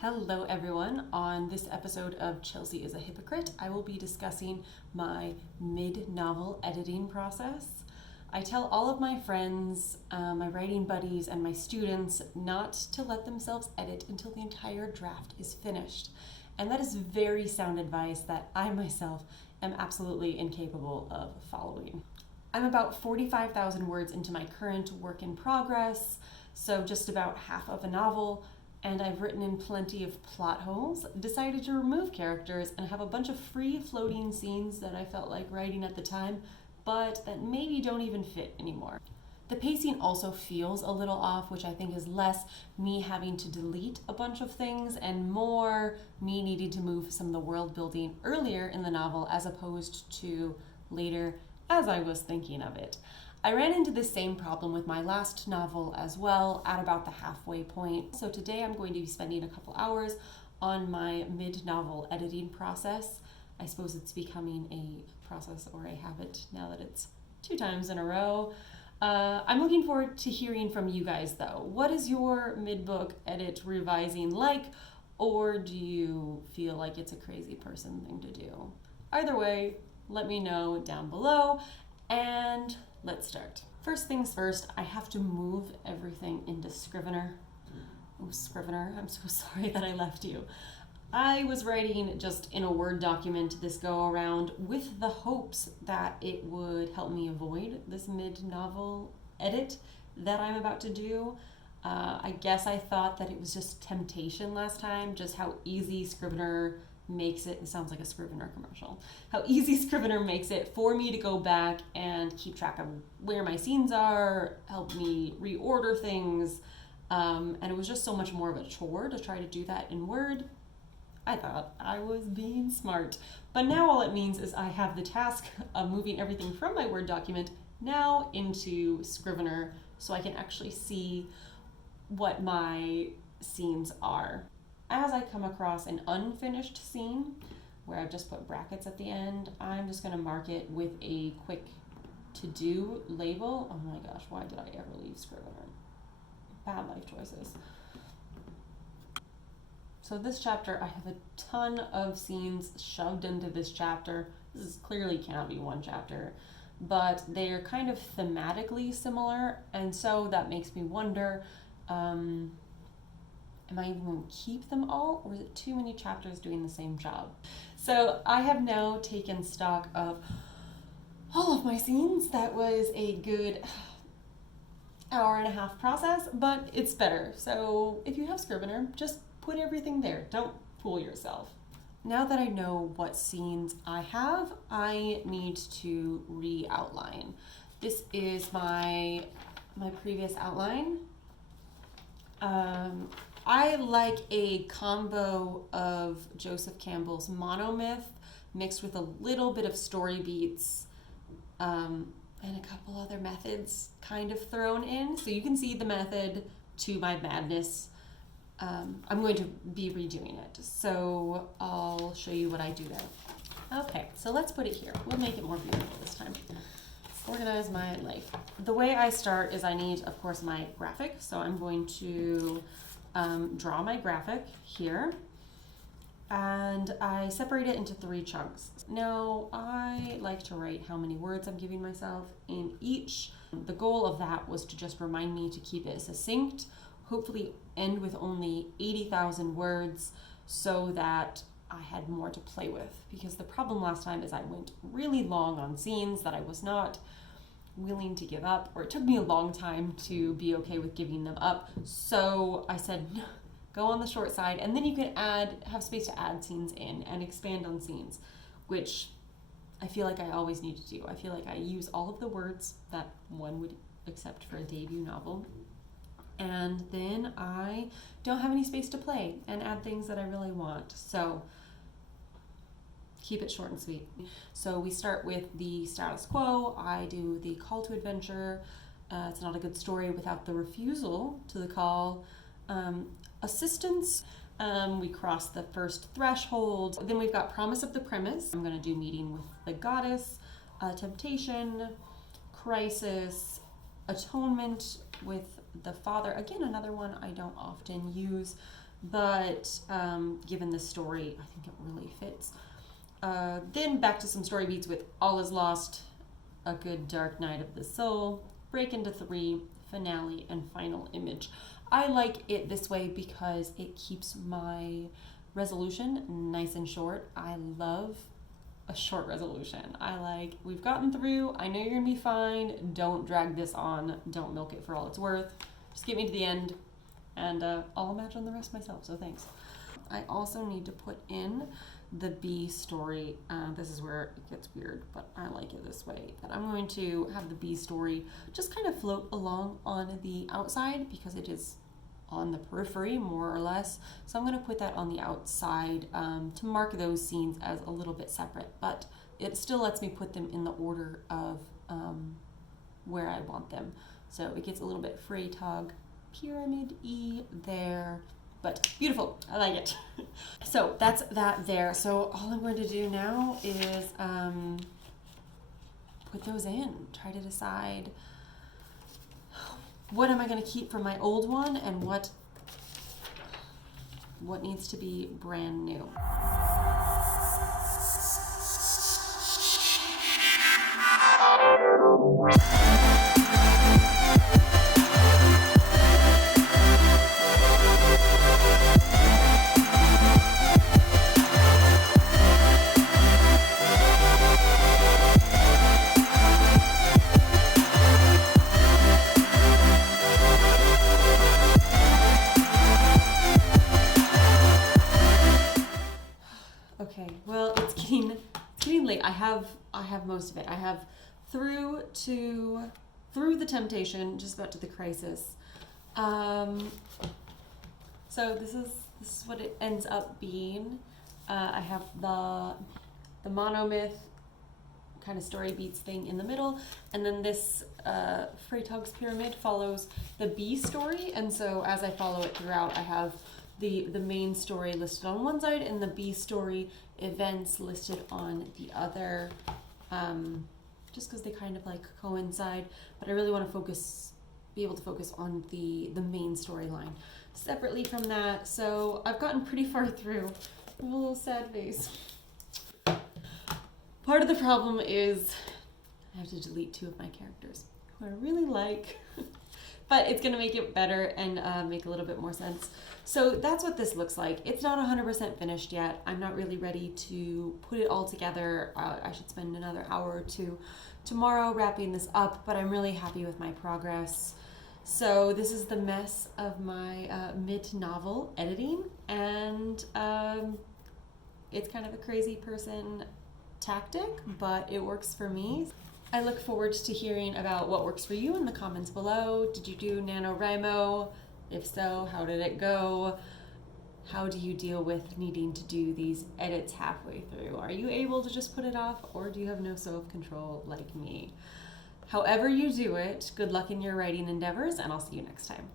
Hello everyone. On this episode of Chelsea is a Hypocrite, I will be discussing my mid-novel editing process. I tell all of my friends, my writing buddies, and my students not to let themselves edit until the entire draft is finished. And that is very sound advice that I myself am absolutely incapable of following. I'm about 45,000 words into my current work in progress, so just about half of a novel, and I've written in plenty of plot holes, decided to remove characters, and have a bunch of free floating scenes that I felt like writing at the time, but that maybe don't even fit anymore. The pacing also feels a little off, which I think is less me having to delete a bunch of things and more me needing to move some of the world building earlier in the novel as opposed to later as I was thinking of it. I ran into this same problem with my last novel as well at about the halfway point. So today I'm going to be spending a couple hours on my mid-novel editing process. I suppose it's becoming a process or a habit now that it's 2 times in a row. I'm looking forward to hearing from you guys though. What is your mid-book edit revising like? Or do you feel like it's a crazy person thing to do? Either way, let me know down below, and let's start. First things first, I have to move everything into Scrivener. Oh, Scrivener, I'm so sorry that I left you. I was writing just in a Word document this go around with the hopes that it would help me avoid this mid-novel edit that I'm about to do. I guess I thought that it was just temptation last time, just how easy Scrivener makes it sounds like a Scrivener commercial, how easy Scrivener makes it for me to go back and keep track of where my scenes are, help me reorder things, and it was just so much more of a chore to try to do that in Word. I thought I was being smart, but now all it means is I have the task of moving everything from my Word document now into Scrivener so I can actually see what my scenes are. As I come across an unfinished scene where I've just put brackets at the end, I'm just going to mark it with a quick to-do label. Oh my gosh, why did I ever leave Scrivener? Bad life choices. So this chapter, I have a ton of scenes shoved into this chapter. This clearly cannot be one chapter, but they're kind of thematically similar, and so that makes me wonder, am I even going to keep them all, or is it too many chapters doing the same job? So I have now taken stock of all of my scenes. That was a good hour and a half process, but it's better. So if you have Scrivener, just put everything there. Don't fool yourself. Now that I know what scenes I have, I need to re-outline. This is my previous outline. I like a combo of Joseph Campbell's monomyth mixed with a little bit of story beats and a couple other methods kind of thrown in. So you can see the method to my madness. I'm going to be redoing it, so I'll show you what I do there. Okay, so let's put it here. We'll make it more beautiful this time. Organize my life. The way I start is I need, of course, my graphic. So I'm going to draw my graphic here, and I separate it into 3 chunks. Now, I like to write how many words I'm giving myself in each. The goal of that was to just remind me to keep it succinct, hopefully end with only 80,000 words so that I had more to play with, because the problem last time is I went really long on scenes that I was not willing to give up, or it took me a long time to be okay with giving them up. So I said, go on the short side, and then you can have space to add scenes in and expand on scenes, which I feel like I always need to do. I feel like I use all of the words that one would accept for a debut novel, and then I don't have any space to play and add things that I really want. So keep it short and sweet. So we start with the status quo. I do the call to adventure. It's not a good story without the refusal to the call. Assistance. We crossed the first threshold. Then we've got promise of the premise. I'm going to do meeting with the goddess, temptation, crisis, atonement with the father. Again, another one I don't often use, but given the story, I think it really fits. Then back to some story beats with all is lost, a good dark night of the soul, break into 3, finale, and final image. I like it this way because it keeps my resolution nice and short. I love a short resolution. We've gotten through, I know you're gonna be fine, don't drag this on, don't milk it for all it's worth, just get me to the end, and I'll imagine the rest myself, so thanks. I also need to put in the B story. This is where it gets weird, but I like it this way. That I'm going to have the B story just kind of float along on the outside because it is on the periphery, more or less. So I'm going to put that on the outside to mark those scenes as a little bit separate, but it still lets me put them in the order of where I want them. So it gets a little bit Freytag pyramid-y there, but beautiful. I like it. So that's that there. So all I'm going to do now is put those in, try to decide what am I going to keep from my old one and what needs to be brand new. Okay, well, it's getting late. I have most of it. I have through the temptation, just about to the crisis. So this is what it ends up being. I have the monomyth kind of story beats thing in the middle, and then this Freytag's pyramid follows the B story, and so as I follow it throughout, I have the main story listed on one side and the B story events listed on the other, just because they kind of like coincide, but I really want to be able to focus on the main storyline separately from that. So I've gotten pretty far through. I have a little sad face. Part of the problem is I have to delete 2 of my characters who I really like, but it's going to make it better and make a little bit more sense. So that's what this looks like. It's not 100% finished yet. I'm not really ready to put it all together. I should spend another hour or 2 tomorrow wrapping this up, but I'm really happy with my progress. So this is the mess of my mid-novel editing, and it's kind of a crazy person tactic, but it works for me. I look forward to hearing about what works for you in the comments below. Did you do NaNoWriMo? If so, how did it go? How do you deal with needing to do these edits halfway through? Are you able to just put it off, or do you have no self-control like me? However you do it, good luck in your writing endeavors, and I'll see you next time.